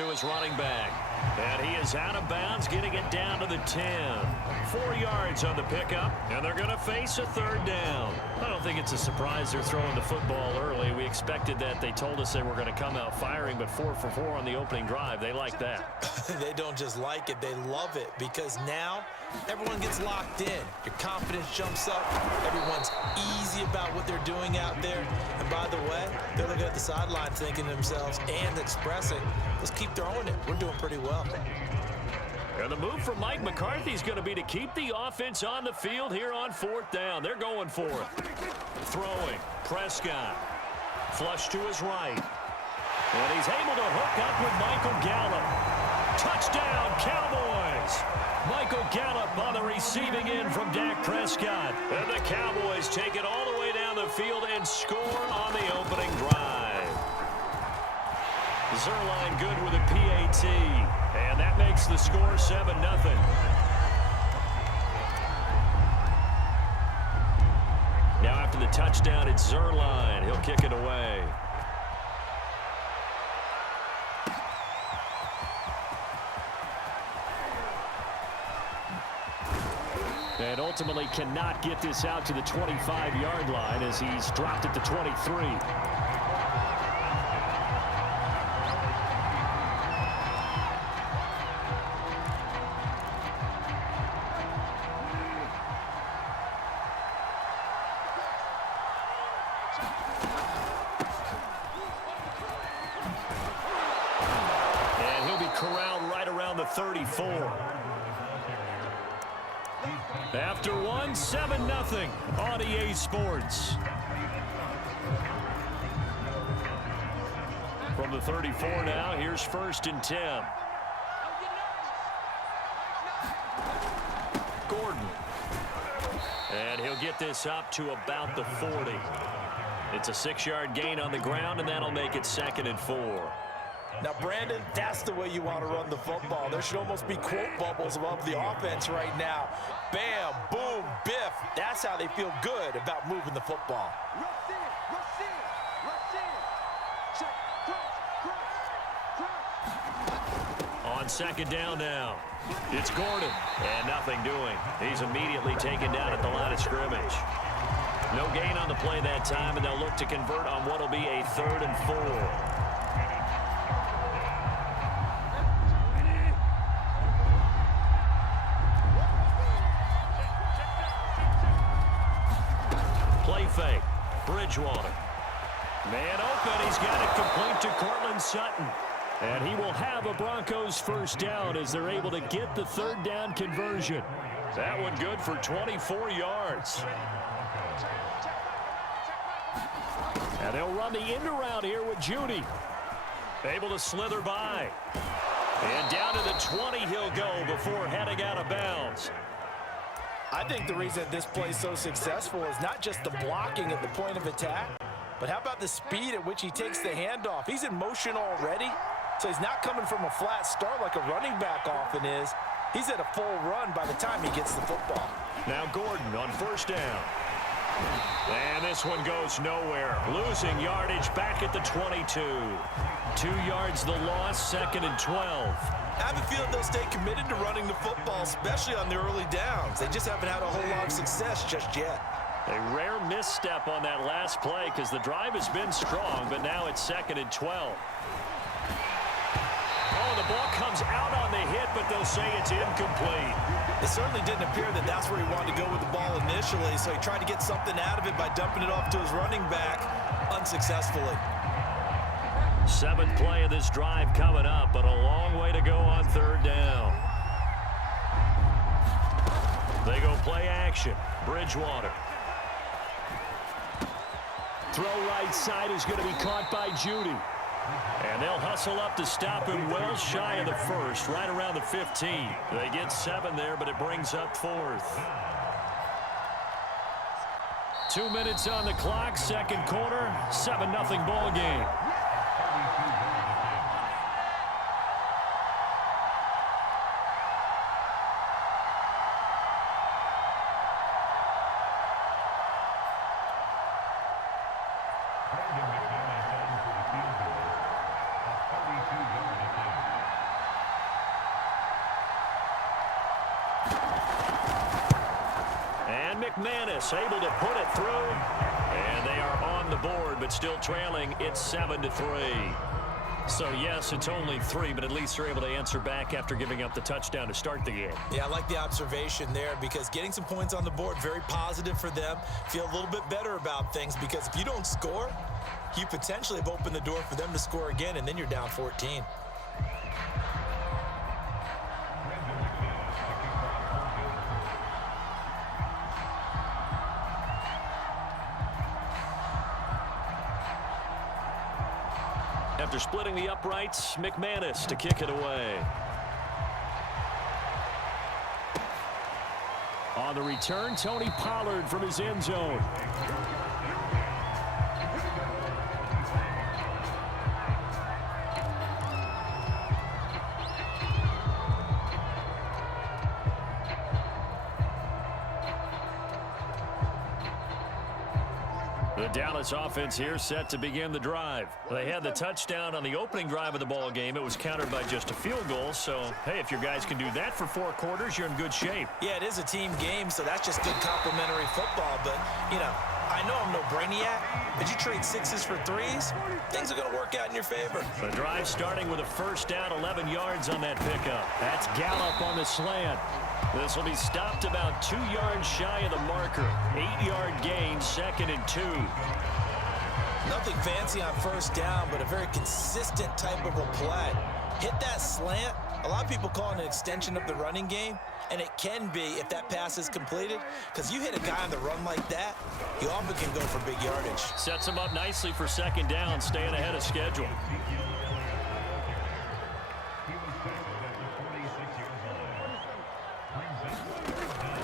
to his running back. And he is out of bounds, getting it down to the 10. 4 yards on the pickup, and they're going to face a third down. I don't think it's a surprise they're throwing the football early. We expected that. They told us they were going to come out firing, but 4 for 4 on the opening drive. They like that. They don't just like it, they love it, because now everyone gets locked in. Your confidence jumps up. Everyone's easy about what they're doing out there. And by the way, they're looking at the sideline thinking to themselves and expressing, let's keep throwing it. We're doing pretty well. And the move from Mike McCarthy is going to be to keep the offense on the field here on 4th down. They're going for it. Throwing. Prescott. Flush to his right. And he's able to hook up with Michael Gallup. Touchdown, Cowboys! Michael Gallup on the receiving end from Dak Prescott. And the Cowboys take it all the way down the field and score on the opening drive. Zerline good with a PAT. And that makes the score 7-0. Now after the touchdown, it's Zerline. He'll kick it away. And ultimately cannot get this out to the 25-yard line as he's dropped at the 23. And he'll be corralled right around the 34. After 1, 7-0 on EA Sports. From the 34 now, here's 1st and 10. Gordon. And he'll get this up to about the 40. It's a 6-yard gain on the ground, and that'll make it 2nd and 4. Now, Brandon, that's the way you want to run the football. There should almost be quote bubbles above the offense right now. Bam, boom, biff. That's how they feel good about moving the football. On 2nd down now, it's Gordon. And nothing doing. He's immediately taken down at the line of scrimmage. No gain on the play that time, and they'll look to convert on what will be a 3rd and 4. Fake. Bridgewater. Man open. He's got it complete to Cortland Sutton. And he will have a Broncos 1st down as they're able to get the 3rd down conversion. That one good for 24 yards. And they'll run the end around here with Judy. Able to slither by. And down to the 20 he'll go before heading out of bounds. I think the reason this play is so successful is not just the blocking at the point of attack, but how about the speed at which he takes the handoff? He's in motion already, so he's not coming from a flat start like a running back often is. He's at a full run by the time he gets the football. Now Gordon on 1st down. And this one goes nowhere. Losing yardage back at the 22. 2 yards the loss, 2nd and 12. I have a feeling they'll stay committed to running the football, especially on the early downs. They just haven't had a whole lot of success just yet. A rare misstep on that last play because the drive has been strong, but now it's 2nd and 12. Oh, the ball comes out on the hit, but they'll say it's incomplete. It certainly didn't appear that that's where he wanted to go with the ball initially, so he tried to get something out of it by dumping it off to his running back unsuccessfully. 7th play of this drive coming up, but a long way to go on 3rd down. They go play action. Bridgewater. Throw right side is going to be caught by Judy. And they'll hustle up to stop him well shy of the 1st, right around the 15. They get 7 there, but it brings up 4th. 2 minutes on the clock, 2nd quarter, 7-0 ball game. McManus able to put it through. And they are on the board, but still trailing. It's 7-3. So, yes, it's only 3, but at least they're able to answer back after giving up the touchdown to start the game. Yeah, I like the observation there because getting some points on the board, very positive for them. Feel a little bit better about things because if you don't score, you potentially have opened the door for them to score again, and then you're down 14. After splitting the uprights, McManus to kick it away. On the return, Tony Pollard from his end zone. The Dallas offense here set to begin the drive. They had the touchdown on the opening drive of the ball game. It was countered by just a field goal. So, hey, if your guys can do that for 4 quarters, you're in good shape. Yeah, it is a team game, so that's just good complimentary football. But, you know, I know I'm no brainiac, but you trade 6s for 3s, things are going to work out in your favor. The drive starting with a first down, 11 yards on that pickup. That's Gallup on the slant. This will be stopped about 2 yards shy of the marker. 8-yard gain, 2nd and 2. Nothing fancy on first down, but a very consistent type of a play. Hit that slant. A lot of people call it an extension of the running game, and it can be if that pass is completed, because you hit a guy on the run like that, he often can go for big yardage. Sets him up nicely for 2nd down, staying ahead of schedule.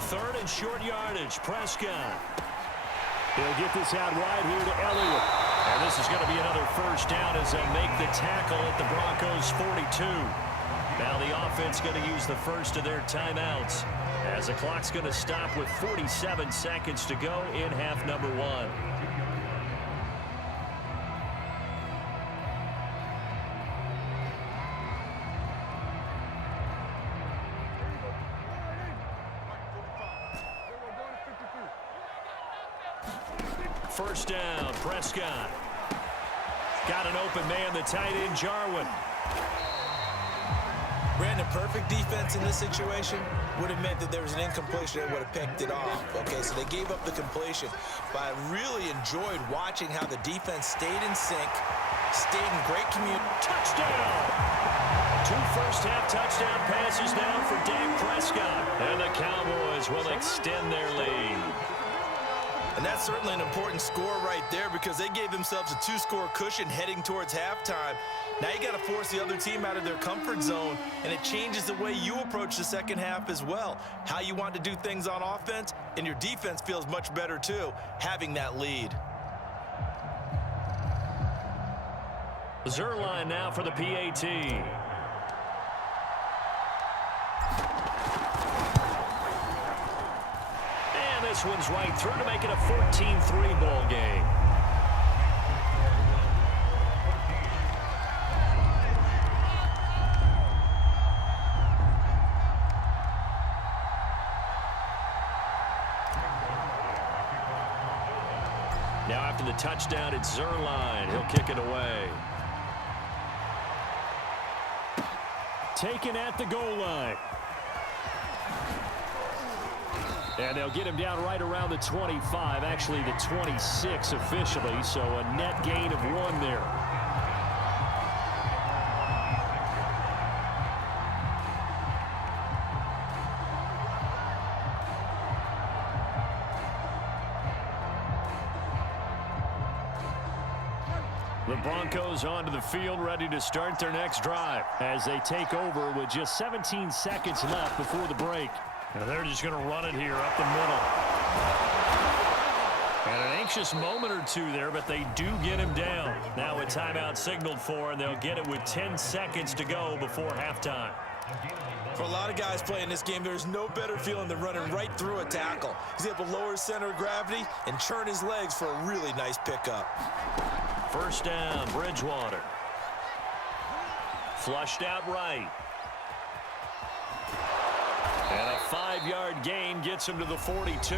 3rd and short yardage. Prescott. He'll get this out wide here to Elliott. And this is going to be another first down as they'll make the tackle at the Broncos' 42. Now the offense going to use the first of their timeouts as the clock's going to stop with 47 seconds to go in half number 1. First down, Prescott. Got an open man, the tight end, Jarwin. Brandon, perfect defense in this situation would have meant that there was an incompletion that would have picked it off. Okay, so they gave up the completion. But I really enjoyed watching how the defense stayed in sync, stayed in great Touchdown! 2 first-half touchdown passes now for Dak Prescott. And the Cowboys will extend their lead. And that's certainly an important score right there because they gave themselves a 2-score cushion heading towards halftime. Now you got to force the other team out of their comfort zone, and it changes the way you approach the second half as well. How you want to do things on offense, and your defense feels much better too, having that lead. Zerline now for the PAT. This one's right through to make it a 14-3 ball game. Now after the touchdown, it's Zerline. He'll kick it away. Taken at the goal line. And they'll get him down right around the 25, actually the 26 officially, so a net gain of 1 there. The Broncos onto the field, ready to start their next drive as they take over with just 17 seconds left before the break. And they're just going to run it here up the middle. And an anxious moment or 2 there, but they do get him down. Now a timeout signaled for, and they'll get it with 10 seconds to go before halftime. For a lot of guys playing this game, there's no better feeling than running right through a tackle. He's able to lower his center of gravity and turn his legs for a really nice pickup. First down, Bridgewater. Flushed out right. And a 5-yard gain gets him to the 42.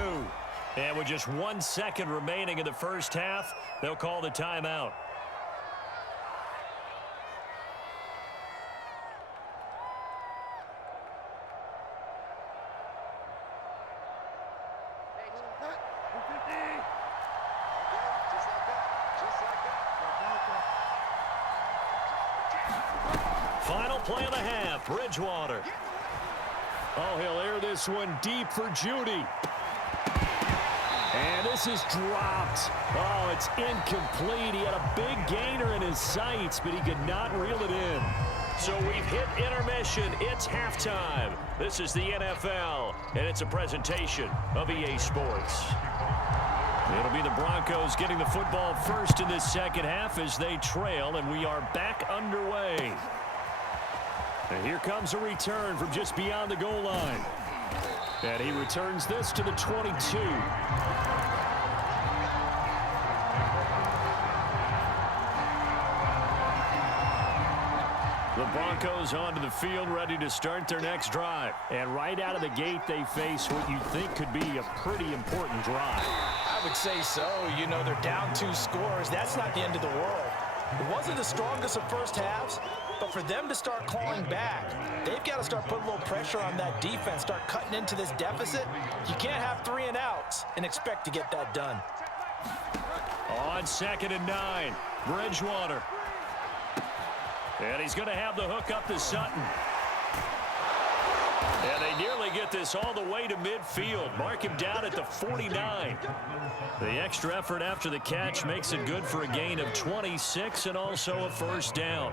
And with just 1 second remaining in the first half, they'll call the timeout. Final play of the half, Bridgewater. Oh, he'll air this one deep for Judy. And this is dropped. Oh, it's incomplete. He had a big gainer in his sights, but he could not reel it in. So we've hit intermission. It's halftime. This is the NFL, and it's a presentation of EA Sports. It'll be the Broncos getting the football first in this second half as they trail, and we are back underway. And here comes a return from just beyond the goal line. And he returns this to the 22. The Broncos onto the field, ready to start their next drive. And right out of the gate, they face what you think could be a pretty important drive. I would say so. You know, they're down 2 scores. That's not the end of the world. It wasn't the strongest of first halves, but for them to start clawing back, they've got to start putting a little pressure on that defense, start cutting into this deficit. You can't have 3 and outs and expect to get that done. On 2nd and 9, Bridgewater. And he's going to have the hook up to Sutton. And they nearly get this all the way to midfield. Mark him down at the 49. The extra effort after the catch makes it good for a gain of 26 and also a first down.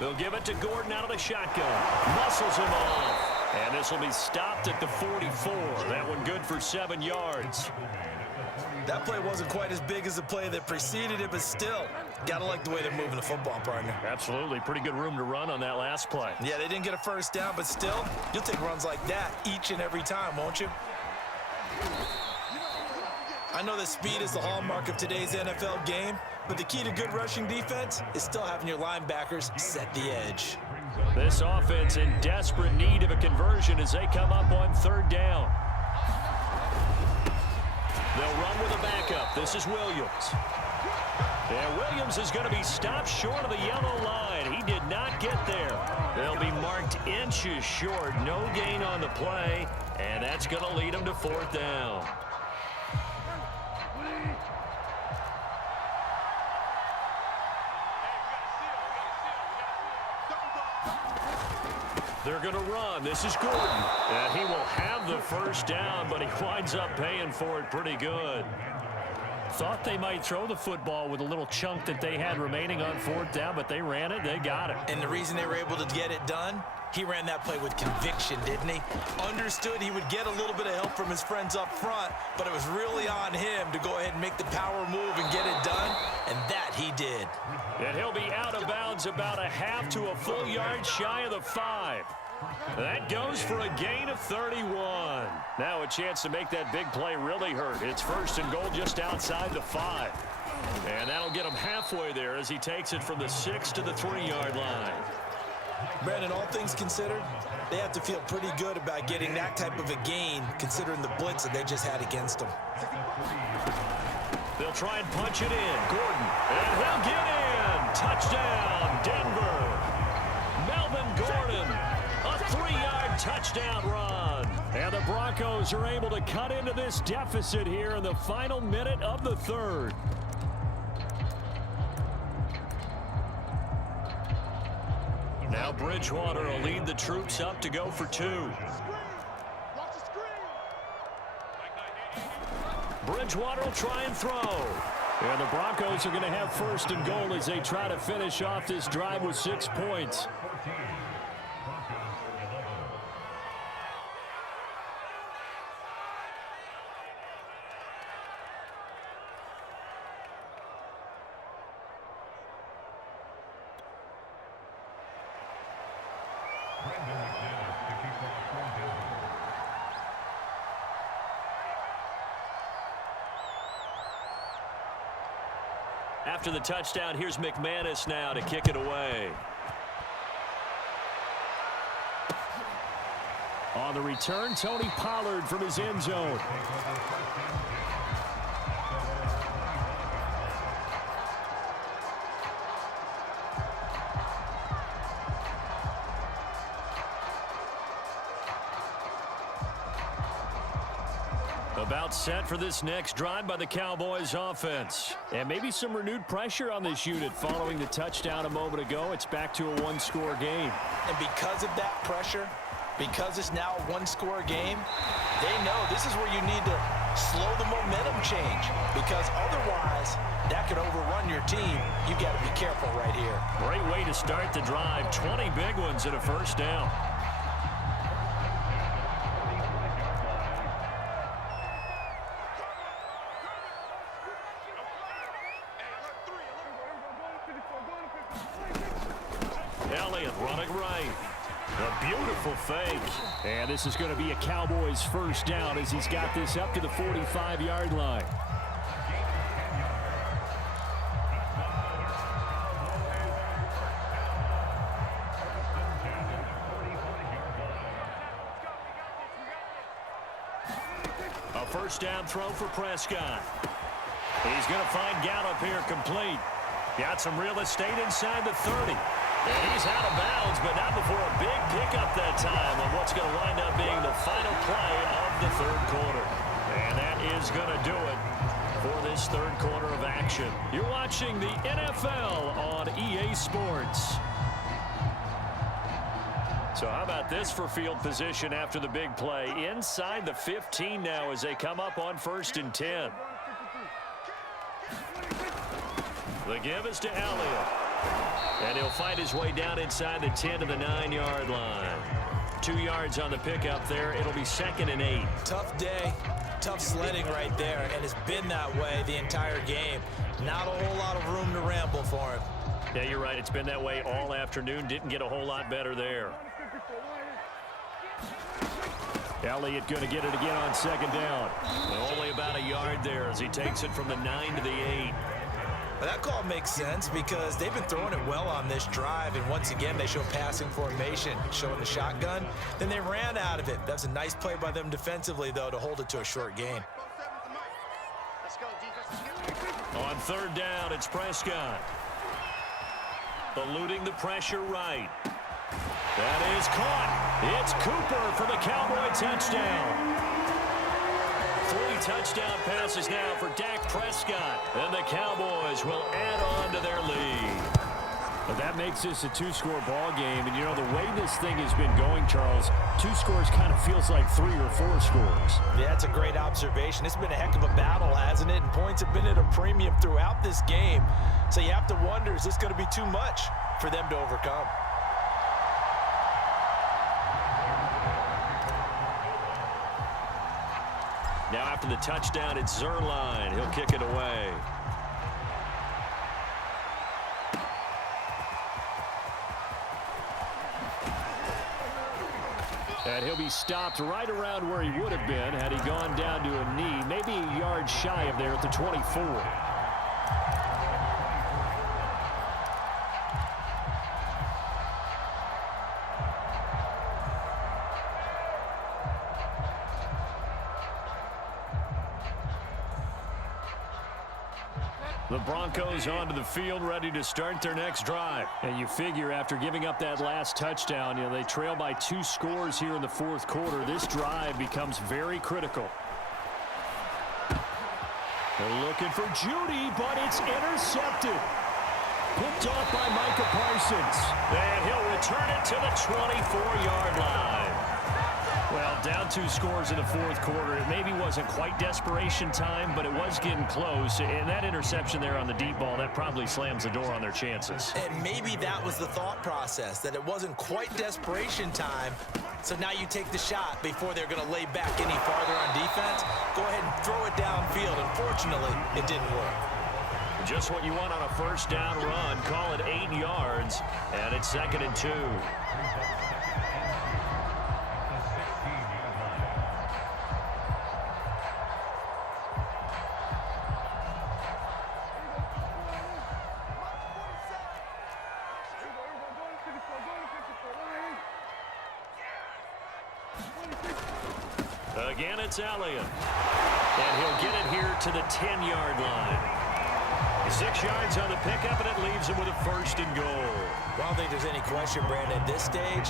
They'll give it to Gordon out of the shotgun. Muscles him off. And this will be stopped at the 44. That one good for 7 yards. That play wasn't quite as big as the play that preceded it, but still, gotta like the way they're moving the football, partner. Absolutely. Pretty good room to run on that last play. Yeah, they didn't get a first down, but still, you'll take runs like that each and every time, won't you? I know that speed is the hallmark of today's NFL game, but the key to good rushing defense is still having your linebackers set the edge. This offense in desperate need of a conversion as they come up on 3rd down. They'll run with a backup. This is Williams. And Williams is going to be stopped short of the yellow line. He did not get there. They'll be marked inches short. No gain on the play, and that's going to lead them to 4th down. They're going to run. This is Gordon. And he will have the first down, but he winds up paying for it pretty good. Thought they might throw the football with a little chunk that they had remaining on 4th down, but they ran it. They got it. And the reason they were able to get it done, he ran that play with conviction, didn't he? Understood he would get a little bit of help from his friends up front, but it was really on him to go ahead and make the power move and get it done, and that he did. And he'll be out of bounds about a half to a full yard shy of the 5. That goes for a gain of 31. Now a chance to make that big play really hurt. It's 1st and goal just outside the 5. And that'll get him halfway there as he takes it from the 6 to the 3-yard line. Brandon, all things considered, they have to feel pretty good about getting that type of a gain considering the blitz that they just had against them. They'll try and punch it in. Gordon, and he'll get in. Touchdown, Denver. Melvin Gordon, a 3-yard touchdown run. And the Broncos are able to cut into this deficit here in the final minute of the 3rd. Now Bridgewater will lead the troops up to go for 2. Bridgewater will try and throw. And the Broncos are going to have 1st and goal as they try to finish off this drive with 6 points. After the touchdown, here's McManus now to kick it away. On the return, Tony Pollard from his end zone. About set for this next drive by the Cowboys offense. And maybe some renewed pressure on this unit following the touchdown a moment ago. It's back to a one-score game. And because of that pressure, because it's now a one-score game, they know this is where you need to slow the momentum change, because otherwise that could overrun your team. You've got to be careful right here. Great way to start the drive. 20 big ones and a first down. Elliott running right. A beautiful fake. And this is going to be a Cowboys first down as he's got this up to the 45-yard line. A first down throw for Prescott. He's going to find Gallup here complete. Got some real estate inside the 30. And he's out of bounds, but not before a big pickup that time on what's going to wind up being the final play of the third quarter. And that is going to do it for this third quarter of action. You're watching the NFL on EA Sports. So how about this for field position after the big play? Inside the 15 now as they come up on 1st and 10. The give is to Elliott. And he'll find his way down inside the 10 to the 9-yard line. 2 yards on the pickup there. It'll be 2nd and 8. Tough day, tough sledding right there, and it's been that way the entire game. Not a whole lot of room to ramble for him. Yeah, you're right. It's been that way all afternoon. Didn't get a whole lot better there. Elliott going to get it again on 2nd down. Only about a yard there as he takes it from the 9 to the 8. Well, that call makes sense because they've been throwing it well on this drive, and once again they show passing formation, showing the shotgun. Then they ran out of it. That's a nice play by them defensively, though, to hold it to a short gain. On 3rd down, it's Prescott. Eluding the pressure right. That is caught. It's Cooper for the Cowboy touchdown. 3 touchdown passes now for Dak Prescott. And the Cowboys will add on to their lead. But that makes this a 2-score ball game. And, you know, the way this thing has been going, Charles, 2 scores kind of feels like 3 or 4 scores. Yeah, that's a great observation. It's been a heck of a battle, hasn't it? And points have been at a premium throughout this game. So you have to wonder, is this going to be too much for them to overcome? Now after the touchdown, it's Zerline. He'll kick it away. And he'll be stopped right around where he would have been had he gone down to a knee, maybe a yard shy of there at the 24. The Broncos onto the field, ready to start their next drive. And you figure after giving up that last touchdown, you know, they trail by 2 scores here in the 4th quarter. This drive becomes very critical. They're looking for Judy, but it's intercepted. Picked off by Micah Parsons. And he'll return it to the 24-yard line. Well, down 2 scores in the 4th quarter. It maybe wasn't quite desperation time, but it was getting close. And that interception there on the deep ball, that probably slams the door on their chances. And maybe that was the thought process, that it wasn't quite desperation time. So now you take the shot before they're going to lay back any farther on defense. Go ahead and throw it downfield. Unfortunately, it didn't work. Just what you want on a first down run. Call it 8 yards, and it's 2nd and 2. Again, it's Elliott. And he'll get it here to the 10-yard line. 6 yards on the pickup, and it leaves him with a 1st and goal. Well, I don't think there's any question, Brandon, at this stage,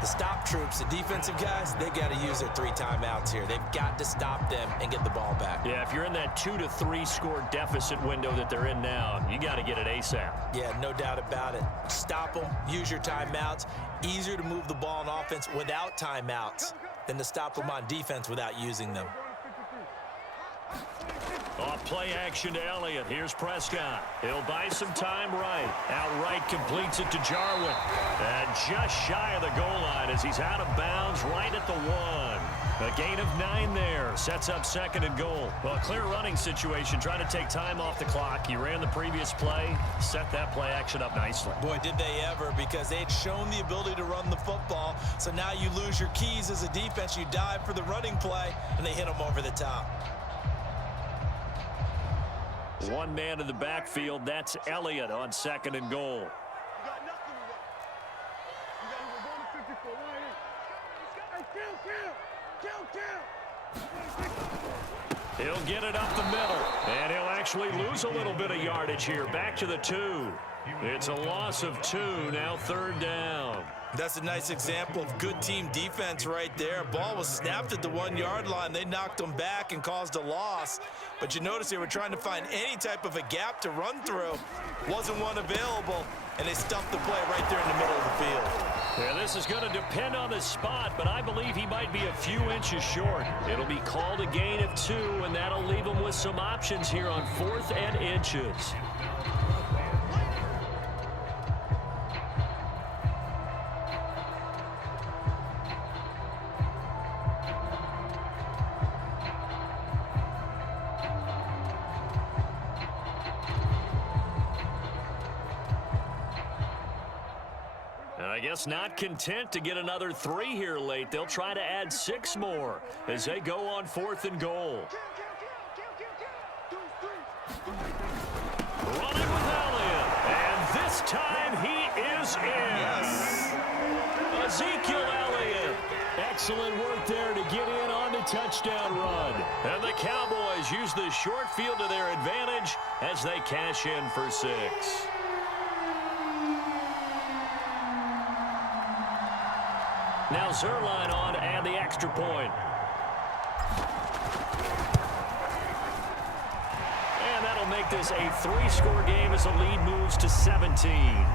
the stop troops, the defensive guys, they got to use their 3 timeouts here. They've got to stop them and get the ball back. Yeah, if you're in that 2 to 3 score deficit window that they're in now, you got to get it ASAP. Yeah, no doubt about it. Stop them, use your timeouts. Easier to move the ball on offense without timeouts than to stop them on defense without using them. Off play action to Elliott. Here's Prescott. He'll buy some time right. Outright completes it to Jarwin. And just shy of the goal line as he's out of bounds right at the 1. A gain of 9 there. Sets up 2nd and goal. Well, a clear running situation. Trying to take time off the clock. He ran the previous play. Set that play action up nicely. Boy, did they ever, because they had shown the ability to run the football. So now you lose your keys as a defense. You dive for the running play, and they hit them over the top. One man in the backfield. That's Elliott on 2nd and goal. He'll get it up the middle, and he'll actually lose a little bit of yardage here. Back to the 2. It's a loss of 2, now 3rd down. That's a nice example of good team defense right there. Ball was snapped at the 1-yard line. They knocked them back and caused a loss. But you notice they were trying to find any type of a gap to run through. Wasn't one available, and they stuffed the play right there in the middle of the field. Yeah, this is going to depend on the spot, but I believe he might be a few inches short. It'll be called a gain of 2, and that'll leave him with some options here on 4th and inches. I guess not content to get another 3 here late. They'll try to add 6 more as they go on 4th and goal. Running with Elliott, and this time he is in. Yes. Ezekiel Elliott. Excellent work there to get in on the touchdown run. And the Cowboys use the short field to their advantage as they cash in for 6. Now Zerline on to add the extra point. And that'll make this a 3-score game as the lead moves to 17.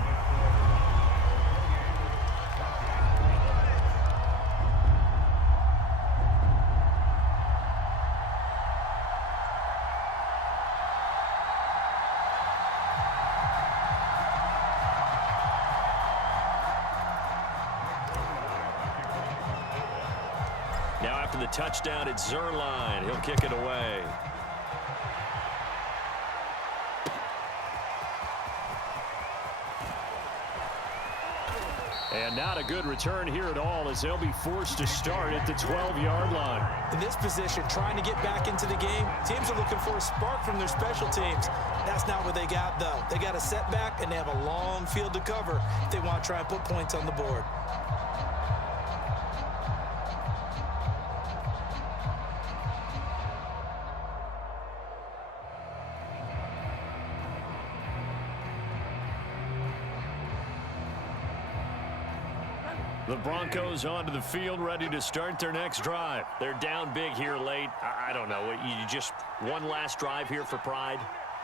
Now after the touchdown, it's Zerline. He'll kick it away. And not a good return here at all as they'll be forced to start at the 12-yard line. In this position, trying to get back into the game, teams are looking for a spark from their special teams. That's not what they got, though. They got a setback, and they have a long field to cover if they want to try and put points on the board. The Broncos onto the field, ready to start their next drive. They're down big here late. I don't know. You just one last drive here for pride?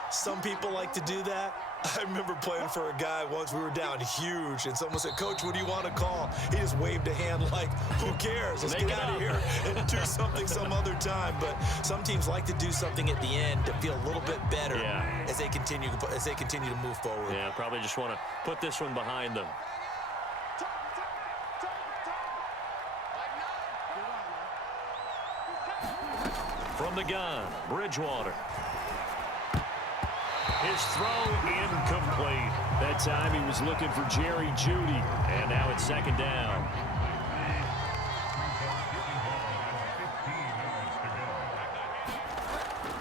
Some people like to do that. I remember playing for a guy once. We were down huge, and someone said, "Coach, what do you want to call?" He just waved a hand like, who cares? Let's get out of here and do something some other time. But some teams like to do something at the end to feel a little bit better as they continue to move forward. Yeah, probably just want to put this one behind them. From the gun, Bridgewater. His throw incomplete. That time he was looking for Jerry Jeudy. And now it's 2nd down.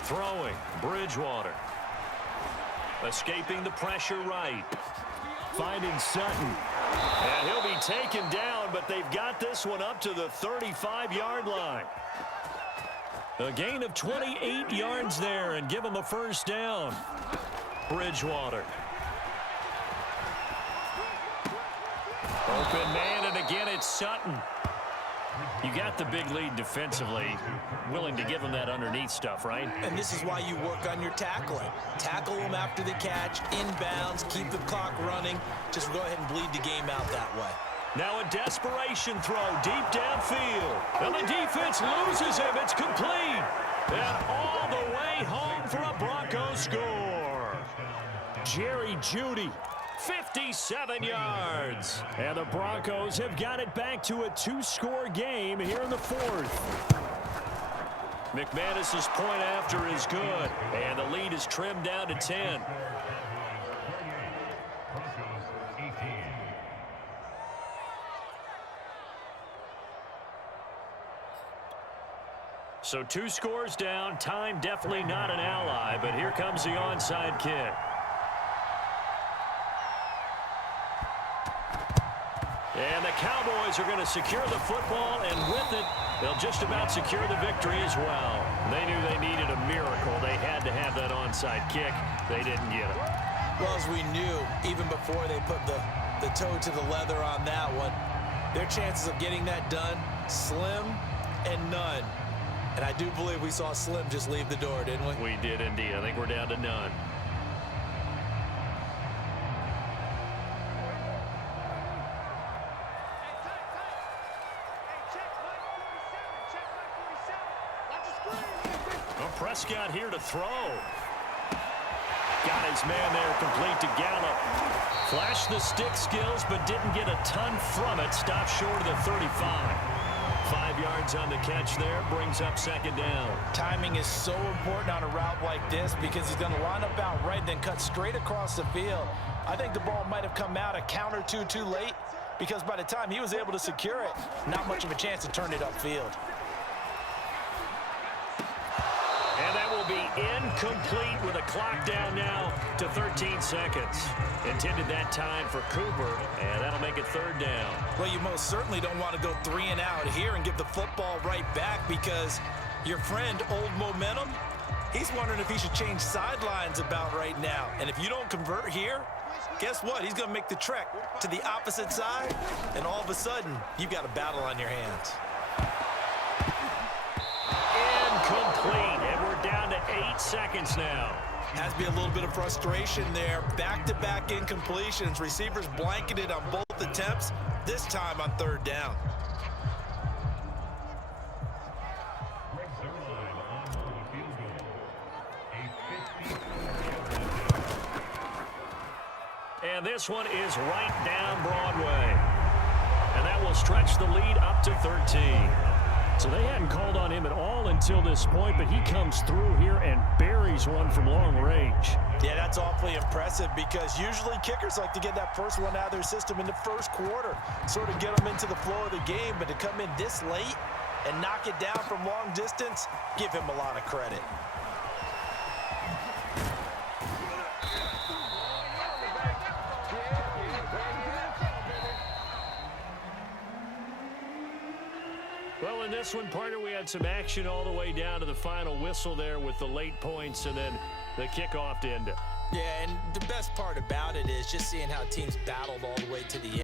Throwing, Bridgewater. Escaping the pressure right. Finding Sutton. And he'll be taken down, but they've got this one up to the 35-yard line. A gain of 28 yards there and give them a first down. Bridgewater. Open man, and again it's Sutton. You got the big lead defensively. Willing to give them that underneath stuff, right? And this is why you work on your tackling. Tackle them after the catch, inbounds, keep the clock running. Just go ahead and bleed the game out that way. Now a desperation throw deep downfield. And the defense loses him. It's complete. And all the way home for a Broncos score. Jerry Jeudy, 57 yards. And the Broncos have got it back to a two-score game here in the fourth. McManus's point after is good. And the lead is trimmed down to 10. So 2 scores down. Time definitely not an ally, but here comes the onside kick. And the Cowboys are going to secure the football, and with it, they'll just about secure the victory as well. They knew they needed a miracle. They had to have that onside kick. They didn't get it. Well, as we knew, even before they put the toe to the leather on that one, their chances of getting that done, slim and none. And I do believe we saw Slim just leave the door, didn't we? We did indeed. I think we're down to none. Well, Prescott here to throw. Got his man there, complete to Gallup. Flashed the stick skills, but didn't get a ton from it. Stopped short of the 35. 5 yards on the catch there, brings up second down. Timing is so important on a route like this because he's going to line up out right, then cut straight across the field. I think the ball might have come out a count or two too late because by the time he was able to secure it, not much of a chance to turn it upfield. And that will be incomplete with a clock down now to 13 seconds. Intended that time for Cooper, and that'll make it third down. Well, you most certainly don't want to go 3 and out here and give the football right back because your friend, Old Momentum, he's wondering if he should change sidelines about right now. And if you don't convert here, guess what? He's going to make the trek to the opposite side, and all of a sudden, you've got a battle on your hands. Incomplete, and we're down to 8 seconds now. Has to be a little bit of frustration there. Back-to-back incompletions. Receivers blanketed on both attempts, this time on third down. And this one is right down Broadway. And that will stretch the lead up to 13. So they hadn't called on him at all until this point, but he comes through here and buries one from long range. Yeah, that's awfully impressive because usually kickers like to get that first one out of their system in the first quarter, sort of get them into the flow of the game, but to come in this late and knock it down from long distance, give him a lot of credit. Well, in this one, partner, we had some action all the way down to the final whistle there with the late points and then the kickoff to end it. Yeah, and the best part about it is just seeing how teams battled all the way to the end.